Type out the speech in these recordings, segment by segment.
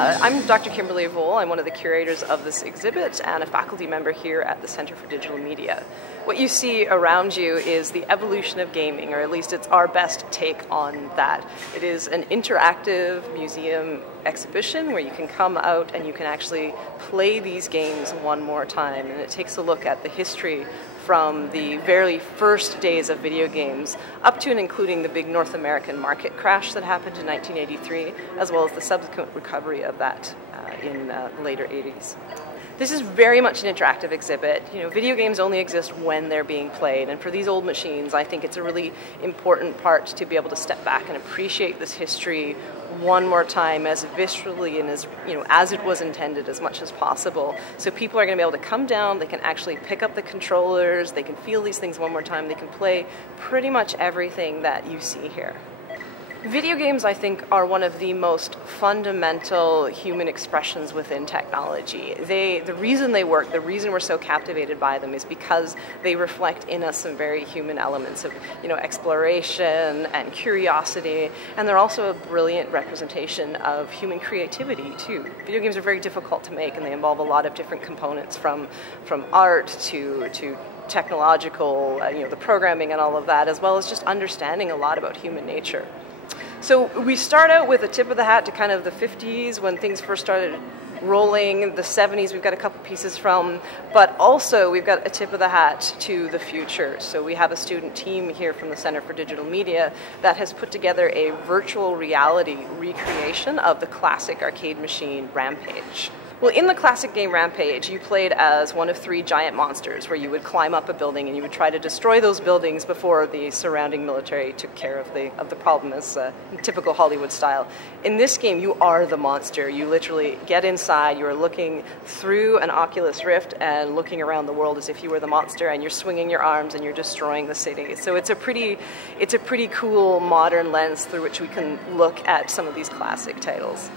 I'm Dr. Kimberly Vole. I'm one of the curators of this exhibit and a faculty member here at the Center for Digital Media. What you see around you is the evolution of gaming, or at least it's our best take on that. It is an interactive museum exhibition where you can come out and you can actually play these games one more time, and it takes a look at the history from the very first days of video games up to and including the big North American market crash that happened in 1983, as well as the subsequent recovery of that in the later 80s. This is very much an interactive exhibit. You know, video games only exist when they're being played, and for these old machines, I think it's a really important part to be able to step back and appreciate this history one more time as viscerally and as it was intended as much as possible. So people are going to be able to come down, they can actually pick up the controllers, they can feel these things one more time, they can play pretty much everything that you see here. Video games, I think, are one of the most fundamental human expressions within technology. The reason they work, the reason we're so captivated by them is because they reflect in us some very human elements of, exploration and curiosity, and they're also a brilliant representation of human creativity, too. Video games are very difficult to make, and they involve a lot of different components from art to technological, the programming and all of that, as well as just understanding a lot about human nature. So we start out with a tip of the hat to kind of the 50s when things first started rolling. The 70s we've got a couple pieces from, but also we've got a tip of the hat to the future. So we have a student team here from the Center for Digital Media that has put together a virtual reality recreation of the classic arcade machine Rampage. Well, in the classic game Rampage, you played as one of 3 giant monsters where you would climb up a building and you would try to destroy those buildings before the surrounding military took care of the problem, as in typical Hollywood style. In this game, you are the monster. You literally get inside, you are looking through an Oculus Rift and looking around the world as if you were the monster, and you're swinging your arms and you're destroying the city. So it's a pretty cool modern lens through which we can look at some of these classic titles.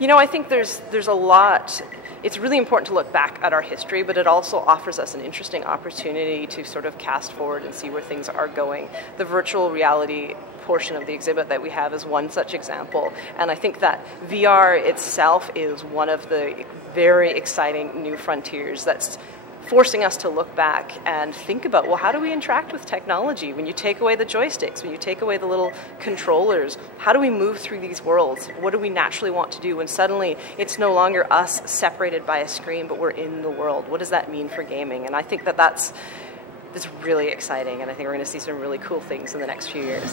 I think there's a lot. It's really important to look back at our history, but it also offers us an interesting opportunity to sort of cast forward and see where things are going. The virtual reality portion of the exhibit that we have is one such example, and I think that VR itself is one of the very exciting new frontiers that's forcing us to look back and think about, well, how do we interact with technology? When you take away the joysticks, when you take away the little controllers, how do we move through these worlds? What do we naturally want to do when suddenly it's no longer us separated by a screen, but we're in the world? What does that mean for gaming? And I think that's really exciting, and I think we're going to see some really cool things in the next few years.